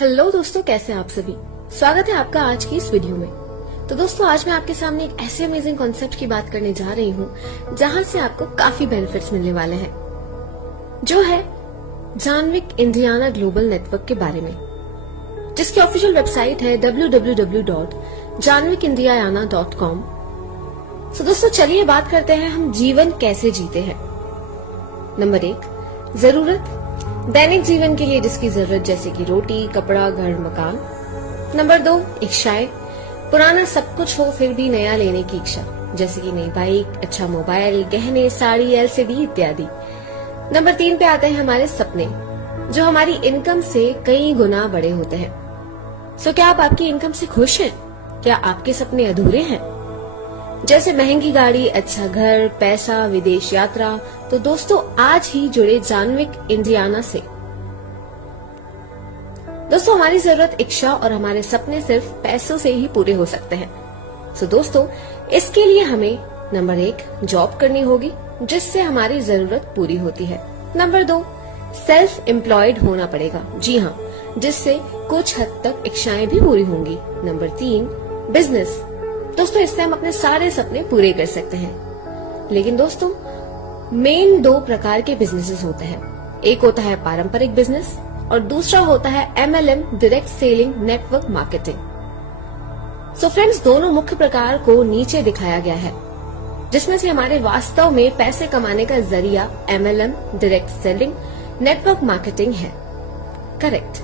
Hello दोस्तों, कैसे हैं आप सभी। स्वागत है आपका आज की इस वीडियो में। तो दोस्तों, आज मैं आपके सामने एक ऐसे अमेजिंग कॉन्सेप्ट की बात करने जा रही हूँ जहाँ से आपको काफी बेनिफिट्स मिलने वाले हैं, जो है जानविक इंडियाना ग्लोबल नेटवर्क के बारे में, जिसकी ऑफिशियल वेबसाइट है www.janvikindiana.com। तो दोस्तों, चलिए बात करते हैं हम जीवन कैसे जीते हैं। नंबर 1, जरूरत, दैनिक जीवन के लिए जिसकी जरूरत, जैसे कि रोटी, कपड़ा, घर, मकान। नंबर 2, इच्छाएं, पुराना सब कुछ हो फिर भी नया लेने की इच्छा, जैसे कि नई बाइक, अच्छा मोबाइल, गहने, साड़ी, एलसीडी इत्यादि। नंबर 3 पे आते हैं हमारे सपने, जो हमारी इनकम से कई गुना बड़े होते हैं। सो क्या आप आपकी इनकम से खुश हैं? क्या आपके सपने अधूरे हैं? जैसे महंगी गाड़ी, अच्छा घर, पैसा, विदेश यात्रा। तो दोस्तों, आज ही जुड़े जानविक इंडियाना से। दोस्तों, हमारी जरूरत, इच्छा और हमारे सपने सिर्फ पैसों से ही पूरे हो सकते हैं। सो दोस्तों, इसके लिए हमें नंबर 1 जॉब करनी होगी, जिससे हमारी जरूरत पूरी होती है। नंबर 2, सेल्फ एम्प्लॉयड होना पड़ेगा, जी हाँ, जिससे कुछ हद तक इच्छाएं भी पूरी होंगी। Number 3, business. दोस्तों, इससे हम अपने सारे सपने पूरे कर सकते हैं। लेकिन दोस्तों, मेन 2 प्रकार के बिजनेसेस होते हैं। एक होता है पारंपरिक बिजनेस और दूसरा होता है MLM, direct selling network marketing. So friends, दोनों मुख्य प्रकार को नीचे दिखाया गया है, जिसमें से हमारे वास्तव में पैसे कमाने का जरिया MLM, direct selling network marketing है। करेक्ट।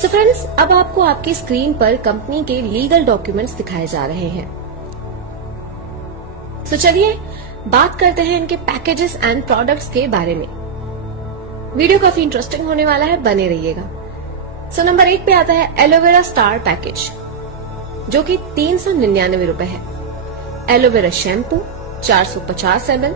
सो फ्रेंड्स, अब आपको आपकी स्क्रीन पर कंपनी के लीगल डॉक्यूमेंट्स दिखाए जा रहे हैं। सो चलिए बात करते हैं इनके पैकेजेस एंड प्रोडक्ट्स के बारे में। वीडियो काफी इंटरेस्टिंग होने वाला है, बने रहिएगा। सो नंबर 1 पे आता है एलोवेरा स्टार पैकेज, जो कि 399 रुपए है। Aloe vera shampoo 450 ml।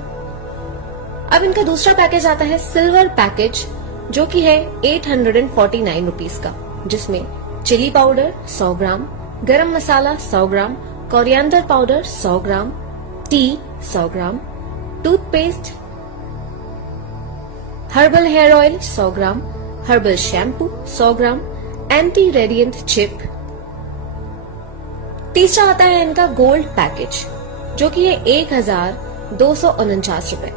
अब इनका दूसरा पैकेज आता है सिल्वर पैकेज, जो कि है 849 रुपीज का, जिसमें चिली पाउडर 100 ग्राम, गरम मसाला 100 ग्राम, कोरिएंडर पाउडर 100 ग्राम, टी 100 ग्राम, टूथपेस्ट, हर्बल हेयर ऑयल 100 ग्राम, हर्बल शैम्पू 100 ग्राम, एंटी रेडिएंट चिप। तीसरा आता है इनका गोल्ड पैकेज, जो कि है 1249 रुपए,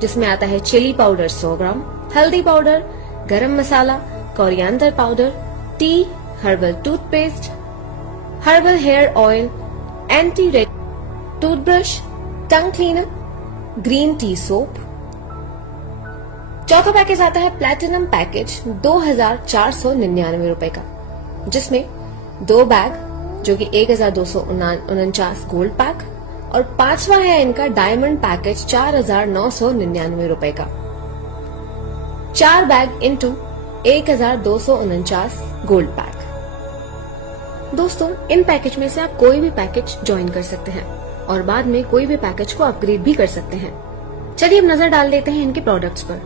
जिसमें आता है चिली पाउडर 100 ग्राम, हल्दी powder, garam masala, coriander powder, tea, herbal toothpaste, herbal hair oil, anti red toothbrush, tongue cleaner, green tea soap. चौथा पैकेज आता है प्लैटिनम पैकेज 2499 रुपए का, जिसमें 2 बैग, जो कि 1249 गोल्ड पैक, और 5वां है इनका डायमंड पैकेज 4999 रुपए का, 4 बैग इंटू 1249 गोल्ड पैक। दोस्तों, इन पैकेज में से आप कोई भी पैकेज ज्वाइन कर सकते हैं और बाद में कोई भी पैकेज को अपग्रेड भी कर सकते हैं। चलिए अब नजर डाल देते हैं इनके प्रोडक्ट्स पर।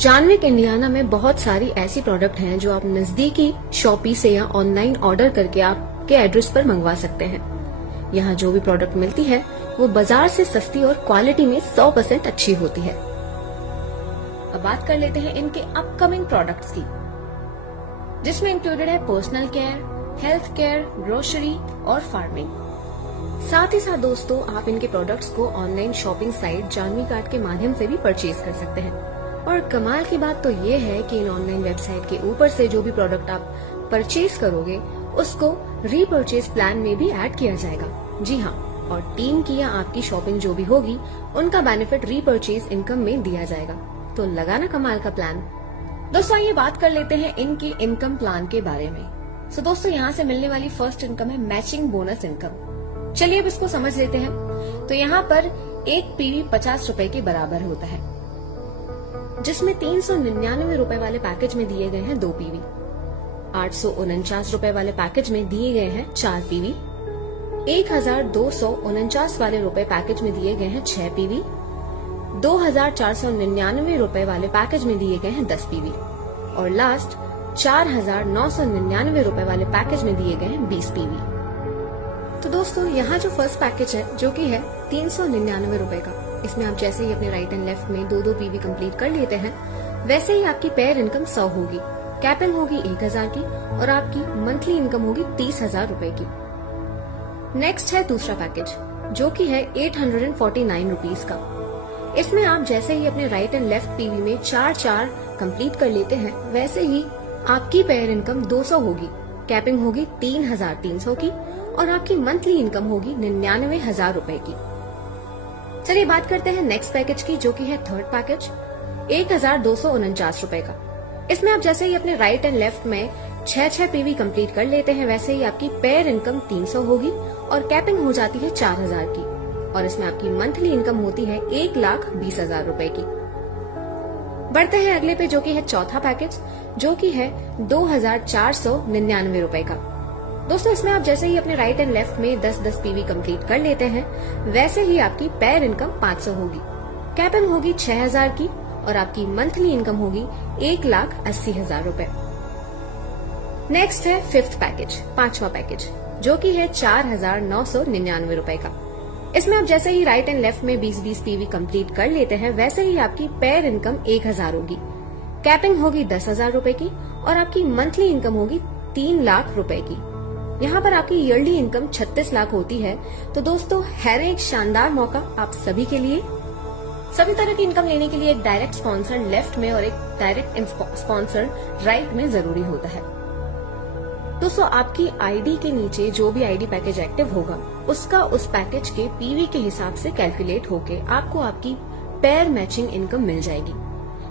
जानविक इंडियाना में बहुत सारी ऐसी प्रोडक्ट हैं जो आप नजदीकी शॉपी से या ऑनलाइन ऑर्डर करके आपके एड्रेस पर मंगवा सकते हैं। यहाँ जो भी प्रोडक्ट मिलती है वो बाजार से सस्ती और क्वालिटी में 100% अच्छी होती है। अब बात कर लेते हैं इनके अपकमिंग प्रोडक्ट्स की, जिसमें इंक्लूडेड है personal care, health care, grocery और फार्मिंग। साथ ही साथ दोस्तों, आप इनके प्रोडक्ट्स को online shopping site Jaanvi Kart के माध्यम से भी परचेज कर सकते हैं। और कमाल की बात तो ये है कि इन ऑनलाइन वेबसाइट के ऊपर से जो भी प्रोडक्ट आप परचेज करोगे, उसको रीपरचेज प्लान में भी ऐड किया जाएगा। जी हाँ, और टीम की या आपकी शॉपिंग जो भी होगी, उनका बेनिफिट रीपरचेज इनकम में दिया जाएगा। तो लगाना कमाल का प्लान। दोस्तों, आइए बात कर लेते हैं इनके इनकम प्लान के बारे में। सो दोस्तों, यहाँ से मिलने वाली फर्स्ट इनकम है मैचिंग बोनस इनकम। चलिए अब इसको समझ लेते हैं। तो यहाँ पर एक पीवी 50 रुपए के बराबर होता है, जिसमें 399 रुपए वाले पैकेज में दिए गए हैं 2 पीवी, 849 रुपए वाले पैकेज में दिए गए हैं 4 पीवी, 1249 वाले रुपए पैकेज में दिए गए हैं 6 पीवी, 2499 रुपए वाले पैकेज में दिए गए हैं 10 पीवी, और लास्ट 4999 रुपए वाले पैकेज में दिए गए हैं 20 पीवी। तो दोस्तों, यहाँ जो फर्स्ट पैकेज है, जो कि है 399 रुपए का, इसमें आप जैसे ही अपने राइट एंड लेफ्ट में 2-2 पीवी कंप्लीट कर लेते हैं, वैसे ही आपकी पेयर इनकम 100 होगी। कैपिंग होगी 1000 की और आपकी मंथली इनकम होगी 30,000 रुपए की। नेक्स्ट है दूसरा पैकेज जो कि है 849 रुपीज का। इसमें आप जैसे ही अपने राइट एंड लेफ्ट पीवी में 4 कंप्लीट कर लेते हैं वैसे ही आपकी पेयर इनकम 200 होगी, कैपिंग होगी 3,300 की और आपकी मंथली इनकम होगी 99,000 रुपए की। चलिए बात करते हैं नेक्स्ट पैकेज की जो कि है थर्ड पैकेज 1,249 रुपए का। इसमें आप जैसे ही अपने राइट एंड लेफ्ट में 6 पीवी कंप्लीट कर लेते हैं वैसे ही आपकी पेयर इनकम 300 होगी और कैपिंग हो जाती है 4,000 की और इसमें आपकी मंथली इनकम होती है 1,20,000 रुपए की। बढ़ते हैं अगले पे जो कि है चौथा पैकेज जो कि है 2,499 रुपए का। दोस्तों इसमें आप जैसे ही अपने राइट एंड लेफ्ट में 10 पीवी कंप्लीट कर लेते हैं वैसे ही आपकी पेयर इनकम 500 होगी, कैपिंग होगी 6,000 की और आपकी मंथली इनकम होगी 1,80,000 रुपए। नेक्स्ट है फिफ्थ पैकेज, पांचवा पैकेज जो कि है 4,999 रुपए का। इसमें आप जैसे ही राइट एंड लेफ्ट में 20 पीवी कंप्लीट कर लेते हैं वैसे ही आपकी पेयर इनकम 1,000 होगी, कैपिंग होगी 10,000 रुपए की और आपकी मंथली इनकम होगी 3 लाख रुपए की। यहाँ पर आपकी ईयरली इनकम 36 लाख होती है। तो दोस्तों है एक शानदार मौका आप सभी के लिए। सभी तरह की इनकम लेने के लिए एक डायरेक्ट स्पॉन्सर लेफ्ट में और एक डायरेक्ट स्पॉन्सर राइट में जरूरी होता है। दोस्तों आपकी आईडी के नीचे जो भी आईडी पैकेज एक्टिव होगा उसका उस पैकेज के पीवी के हिसाब से कैलकुलेट होके आपको आपकी पेयर मैचिंग इनकम मिल जाएगी,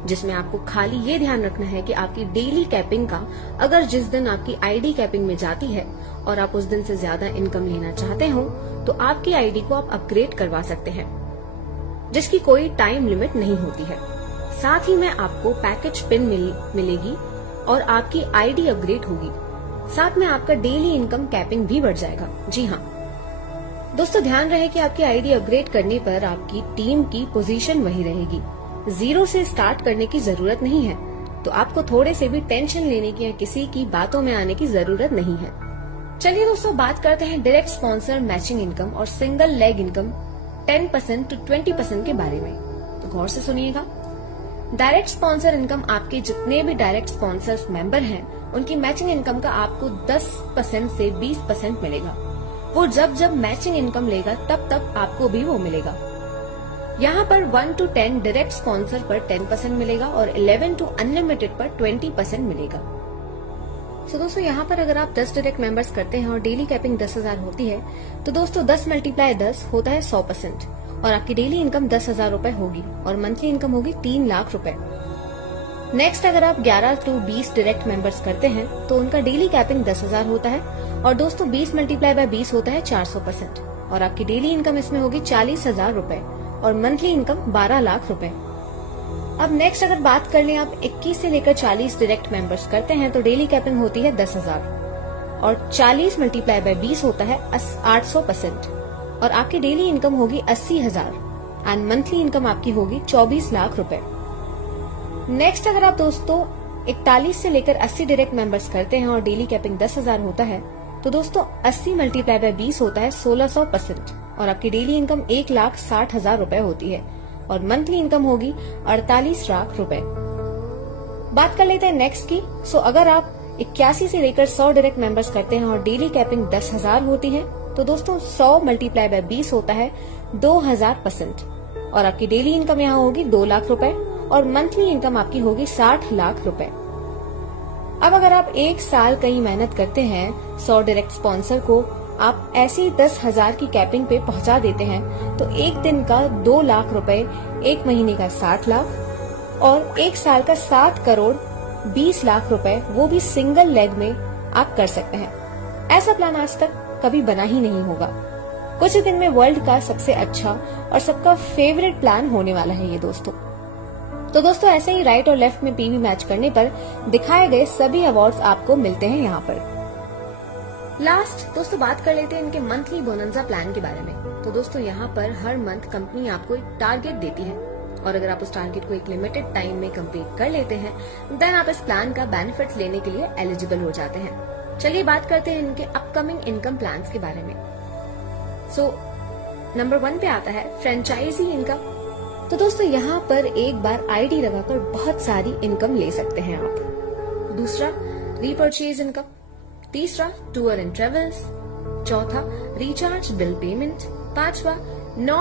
जिसमें आपको खाली ये ध्यान रखना है कि आपकी डेली कैपिंग का अगर जिस दिन आपकी आईडी कैपिंग में जाती है और आप उस दिन से ज्यादा इनकम लेना चाहते हो तो आपकी आईडी को आप अपग्रेड करवा सकते हैं, जिसकी कोई टाइम लिमिट नहीं होती है। साथ ही में आपको पैकेज पिन मिलेगी और आपकी आईडी अपग्रेड होगी। साथ में आपका डेली इनकम कैपिंग भी बढ़ जाएगा। जी हाँ दोस्तों, ध्यान रहे कि आपकी आईडी अपग्रेड करने पर आपकी टीम की पोजीशन वही रहेगी, 0 से स्टार्ट करने की जरूरत नहीं है। तो आपको थोड़े से भी टेंशन लेने की या किसी की बातों में आने की जरूरत नहीं है। चलिए दोस्तों बात करते हैं डायरेक्ट स्पॉन्सर मैचिंग इनकम और सिंगल लेग इनकम 10% to 20% के बारे में। तो गौर से सुनिएगा। डायरेक्ट स्पॉन्सर इनकम आपके जितने भी डायरेक्ट स्पॉन्सर्स मेंबर हैं उनकी मैचिंग इनकम का आपको 10% से 20% मिलेगा। वो जब मैचिंग इनकम लेगा तब आपको भी वो मिलेगा। यहाँ पर 1 to 10 डायरेक्ट स्पॉन्सर पर 10% मिलेगा और 11 to अनलिमिटेड पर 20% मिलेगा। तो दोस्तों यहाँ पर अगर आप 10 डायरेक्ट मेंबर्स करते हैं और डेली कैपिंग 10,000 होती है तो दोस्तों 10 × 10 होता है 100% और आपकी डेली इनकम 10,000 रुपए होगी और मंथली इनकम होगी 3 लाख रुपए। नेक्स्ट अगर आप 11 to 20 डायरेक्ट मेंबर्स करते हैं तो उनका डेली कैपिंग 10,000 होता है और दोस्तों 20 × 20 होता है 400% और आपकी डेली इनकम इसमें होगी 40,000 रुपए और मंथली इनकम 12 लाख रुपए। अब नेक्स्ट अगर बात कर लें आप 21 से लेकर 40 डायरेक्ट मेंबर्स करते हैं तो डेली कैपिंग होती है 10,000 और 40 × 20 होता है 800% और आपकी डेली इनकम होगी 80,000 एंड मंथली इनकम आपकी होगी 24 लाख रुपए। नेक्स्ट अगर आप दोस्तों 41 से लेकर 80 डायरेक्ट मेंबर्स करते हैं और डेली कैपिंग 10,000 होता है तो दोस्तों 80 × 20 होता है 1600% और आपकी डेली इनकम 1,60,000 रुपए होती है और मंथली इनकम होगी 48 लाख रुपए। बात कर लेते हैं नेक्स्ट की। सो अगर आप 81 से लेकर 100 डायरेक्ट मेंबर्स करते हैं और डेली कैपिंग 10,000 होती है तो दोस्तों 100 × 20 होता है 2000% और आपकी डेली इनकम यहाँ होगी 2 लाख रुपए और मंथली इनकम आपकी होगी 60 लाख रुपए। अब अगर आप 1 साल कहीं मेहनत करते हैं 100 डायरेक्ट स्पॉन्सर को आप ऐसे ही 10,000 की कैपिंग पे पहुंचा देते हैं तो एक दिन का 2 लाख रुपए, एक महीने का 60 लाख और एक साल का 7 करोड़ 20 लाख रुपए वो भी सिंगल लेग में आप कर सकते हैं। ऐसा प्लान आज तक कभी बना ही नहीं होगा। कुछ ही दिन में वर्ल्ड का सबसे अच्छा और सबका फेवरेट प्लान होने वाला है ये दोस्तों। तो दोस्तों ऐसे ही राइट और लेफ्ट में पीवी मैच करने पर दिखाए गए सभी अवार्ड्स आपको मिलते हैं यहाँ पर। लास्ट दोस्तों बात कर लेते हैं इनके मंथली बोनंजा प्लान के बारे में। तो दोस्तों यहाँ पर हर मंथ कंपनी आपको एक टारगेट देती है और अगर आप उस टारगेट को एक लिमिटेड टाइम में कंप्लीट कर लेते हैं देन आप इस प्लान का बेनिफिट्स लेने के लिए एलिजिबल हो जाते हैं। चलिए बात करते हैं इनके अपकमिंग इनकम प्लान्स के बारे में। सो नंबर 1 पे आता है फ्रेंचाइजी इनकम। तो दोस्तों यहाँ पर एक बार आईडी लगाकर बहुत सारी इनकम ले सकते हैं आप। दूसरा रीपर्चेज इनकम, तीसरा टूर एंड ट्रेवल्स, चौथा रिचार्ज बिल पेमेंट, पांचवा नॉन